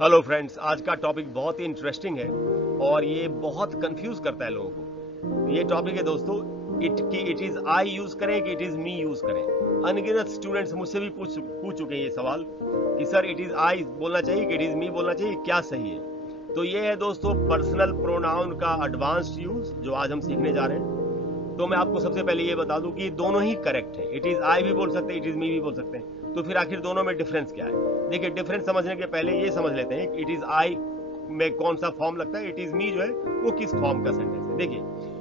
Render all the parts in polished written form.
Hello friends, आज का topic बहुत ही इंटरेस्टिंग है और ये बहुत कंफ्यूज करता है लोगों को। ये टॉपिक है दोस्तों, इट इज आई यूज करें कि इट इज मी यूज करें। अनगिनत स्टूडेंट्स मुझसे भी पूछ चुके हैं ये सवाल कि सर इट इज आई बोलना चाहिए कि इट इज मी बोलना चाहिए, क्या सही है। तो ये है दोस्तों पर्सनल प्रोनाउन का एडवांस्ड यूज जो आज हम सीखने जा रहे हैं। तो मैं आपको सबसे पहले ये बता दूं कि दोनों ही करेक्ट है। इट इज आई भी बोल सकते हैं, इट इज मी भी बोल सकते हैं। तो फिर आखिर दोनों में डिफरेंस क्या है? देखिए, डिफरेंस समझने के पहले ये समझ लेते हैं कि इट इज आई में कौन सा फॉर्म लगता है, इट इज मी जो है वो किस फॉर्म का सेंटेंस है। देखिए,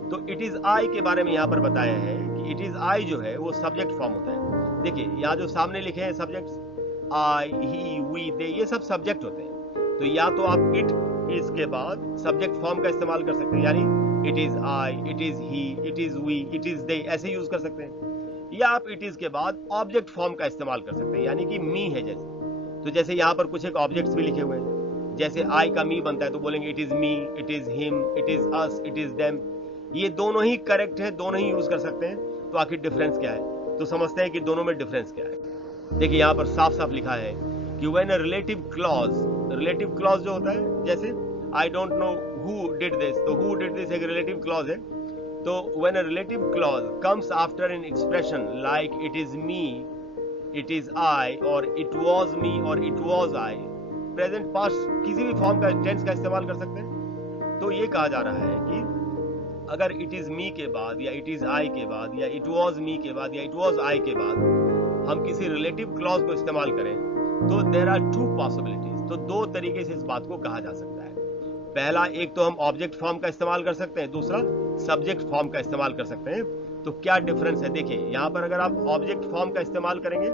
तो इट इज आई के बारे में यहाँ पर बताया है कि इट इज आई जो है वो सब्जेक्ट फॉर्म होता है। देखिए, यहाँ जो सामने लिखे हैं सब्जेक्ट्स, आई, ही, वी, दे, ये सब सब्जेक्ट होते हैं। तो या तो आप इट इसके बाद सब्जेक्ट फॉर्म का इस्तेमाल कर सकते हैं, यानी it is I, it is he, it is we, it is they, ऐसे यूज कर सकते हैं। या आप इट इज के बाद ऑब्जेक्ट फॉर्म का इस्तेमाल कर सकते हैं, यानी कि मी है जैसे। तो जैसे यहाँ पर कुछ एक ऑब्जेक्ट्स भी लिखे हुए हैं, जैसे आई का मी बनता है तो बोलेंगे it is me, it is him, it is us, it is them. ये दोनों ही करेक्ट है, दोनों ही यूज कर सकते हैं। तो आखिर डिफरेंस क्या है? तो समझते हैं कि दोनों में डिफरेंस क्या है। देखिए, यहाँ पर साफ साफ लिखा है कि व्हेन अ रिलेटिव क्लॉज जो होता है, जैसे I don't know who did this, तो हु डिड दिस एक रिलेटिव क्लॉज है। तो when a relative clause comes after an expression like it is me, it is I, or it was me, or it was I, present past किसी भी form का tense का इस्तेमाल कर सकते हैं। तो ये कहा जा रहा है कि अगर इट इज मी के बाद या इट इज आई के बाद या इट वॉज मी के बाद या इट वॉज आई के बाद हम किसी रिलेटिव क्लॉज को इस्तेमाल करें तो देर आर टू पॉसिबिलिटीज। तो दो तरीके से इस बात को कहा जा सकता है। पहला, एक तो हम ऑब्जेक्ट फॉर्म का इस्तेमाल कर सकते हैं, दूसरा सब्जेक्ट फॉर्म का इस्तेमाल कर सकते हैं। तो क्या डिफरेंस है? देखिए, यहां पर अगर आप ऑब्जेक्ट फॉर्म का इस्तेमाल करेंगे,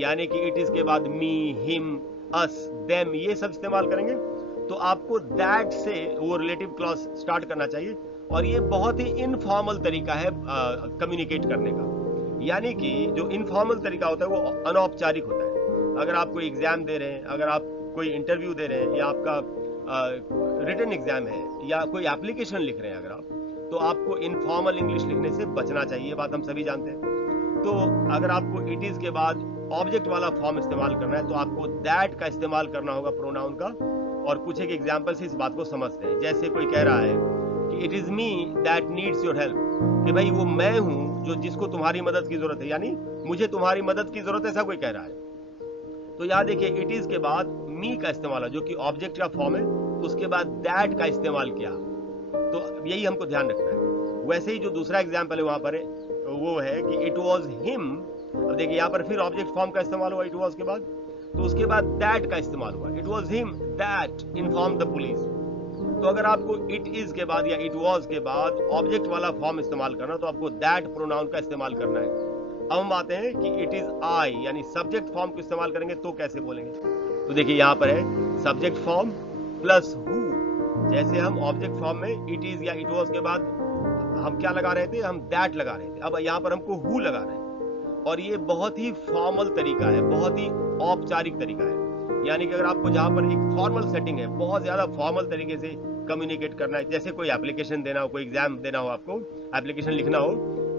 यानी कि इट इज के बाद मी, हिम, अस, देम, ये सब इस्तेमाल करेंगे, तो आपको दैट से वो रिलेटिव क्लॉज स्टार्ट करना चाहिए। और ये बहुत ही इनफॉर्मल तरीका है कम्युनिकेट करने का। यानी कि जो इनफॉर्मल तरीका होता है वो अनौपचारिक होता है। अगर आप कोई एग्जाम दे रहे हैं, अगर आप कोई इंटरव्यू दे रहे हैं, या आपका रिटन एग्जाम है, या कोई एप्लीकेशन लिख रहे हैं अगर आप, तो आपको इनफॉर्मल इंग्लिश लिखने से बचना चाहिए, ये बात हम सभी जानते हैं। तो अगर आपको इट इज के बाद ऑब्जेक्ट वाला फॉर्म इस्तेमाल करना है तो आपको दैट का इस्तेमाल करना होगा प्रोनाउन का। और कुछ एक एग्जाम्पल से इस बात को समझते हैं। जैसे कोई कह रहा है कि it is me that needs your help, कि भाई वो मैं हूं जो जिसको तुम्हारी मदद की जरूरत है, यानी मुझे तुम्हारी मदद की जरूरत है, ऐसा कोई कह रहा है। तो याद देखिए, इट इज के बाद मी का इस्तेमाल है जो कि ऑब्जेक्ट का फॉर्म है, उसके बाद दैट का इस्तेमाल किया। तो यही हमको ध्यान रखना है। वैसे ही जो दूसरा एग्जाम्पल है वहां पर है, वो है कि इट वॉज हिम। अब देखिए, यहाँ पर फिर ऑब्जेक्ट फॉर्म का इस्तेमाल हुआ इट वॉज के बाद, तो उसके बाद दैट का इस्तेमाल हुआ। It was him that inform the police. तो अगर आपको इट इज के बाद या इट वॉज के बाद ऑब्जेक्ट वाला फॉर्म इस्तेमाल करना, तो आपको दैट प्रोनाउन का इस्तेमाल करना है। अब हम आते हैं कि इट इज आई, यानी सब्जेक्ट फॉर्म को इस्तेमाल करेंगे तो कैसे बोलेंगे। तो देखिए, यहाँ पर है सब्जेक्ट फॉर्म प्लस हु। जैसे हम ऑब्जेक्ट फॉर्म में इट इज या इट वॉज के बाद हम क्या लगा रहे थे, हम दैट लगा रहे थे। अब यहाँ पर हमको हु लगा रहे हैं। और ये बहुत ही फॉर्मल तरीका है, बहुत ही औपचारिक तरीका है। यानी कि अगर आपको जहां पर एक फॉर्मल सेटिंग है, बहुत ज्यादा फॉर्मल तरीके से कम्युनिकेट करना है, जैसे कोई एप्लीकेशन देना हो, कोई एग्जाम देना हो, आपको एप्लीकेशन लिखना हो,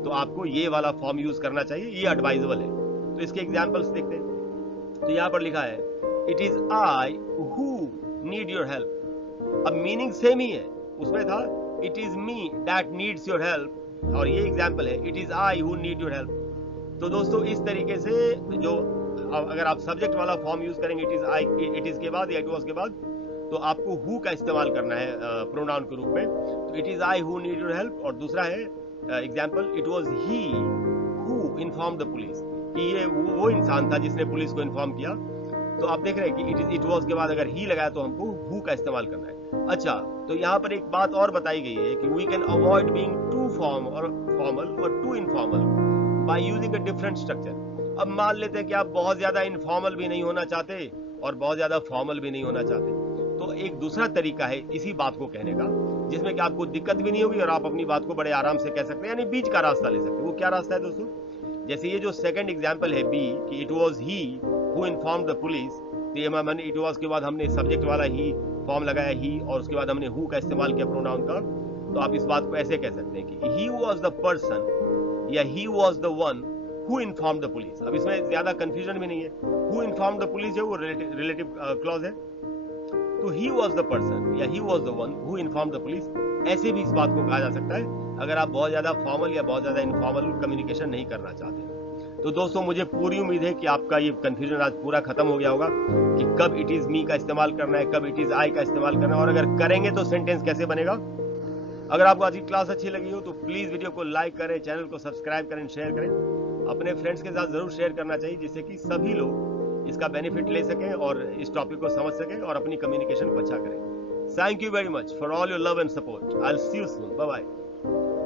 तो आपको ये वाला फॉर्म यूज करना चाहिए, ये एडवाइजेबल है। तो इसके एग्जाम्पल्स देखते हैं। तो यहाँ पर लिखा है it is I who need your help. अब मीनिंग सेम ही है, उसमें था it is me that needs your help, और ये एग्जाम्पल है it is I who need your help. तो दोस्तों, इस तरीके से जो अगर आप सब्जेक्ट वाला फॉर्म यूज करेंगे it is I, it is के बाद या इट वॉज के बाद, तो आपको हु का इस्तेमाल करना है प्रोनाउन के रूप में। तो it is I who need your help. और दूसरा है example, it was he who inform the police, कि ये वो इंसान था जिसने पुलिस को इन्फॉर्म किया। तो आप देख रहे हैं कि इट वॉज के बाद अगर ही लगाया तो हमको हु का इस्तेमाल करना है। अच्छा, तो यहाँ पर एक बात और बताई गई है कि we can avoid being too formal और too informal by using a different structure. अब मान लेते हैं कि आप बहुत ज्यादा इनफॉर्मल भी नहीं होना चाहते और बहुत ज्यादा फॉर्मल भी नहीं होना चाहते, तो एक दूसरा तरीका है इसी बात को कहने का, जिसमें कि आपको दिक्कत भी नहीं होगी और आप अपनी बात को बड़े आराम से कह सकते हैं, यानी बीच का रास्ता ले सकते हैं। वो क्या रास्ता है दोस्तों? जैसे ये जो सेकंड एग्जाम्पल है बी, कि it was he who inform the police, तो ये मैंने इट वॉज के बाद हमने सब्जेक्ट वाला ही फॉर्म लगाया ही, और उसके बाद हमने हु का इस्तेमाल किया प्रोनाउन का। तो आप इस बात को ऐसे कह सकते हैं कि ही वॉज द पर्सन या he was the one who inform the police. अब इसमें ज्यादा कंफ्यूजन भी नहीं है। हु इन्फॉर्म द पुलिस है वो रिलेटिव क्लॉज है। तो ही वॉज द पर्सन या he was the one who inform the police, ऐसे भी इस बात को कहा जा सकता है अगर आप बहुत ज्यादा फॉर्मल या बहुत ज्यादा इनफॉर्मल कम्युनिकेशन नहीं करना चाहते। तो दोस्तों मुझे पूरी उम्मीद है कि आपका ये कंफ्यूजन आज पूरा खत्म हो गया होगा कि कब इट इज मी का इस्तेमाल करना है, कब इट इज आई का इस्तेमाल करना है, और अगर करेंगे तो सेंटेंस कैसे बनेगा। अगर आपको आज की क्लास अच्छी लगी हो तो प्लीज वीडियो को लाइक करें, चैनल को सब्सक्राइब करें, शेयर करें। अपने फ्रेंड्स के साथ जरूर शेयर करना चाहिए जिससे कि सभी लोग इसका बेनिफिट ले सकें और इस टॉपिक को समझ सकें और अपनी कम्युनिकेशन को अच्छा करें। Thank you very much for all your love and support. I will see you soon. Bye bye.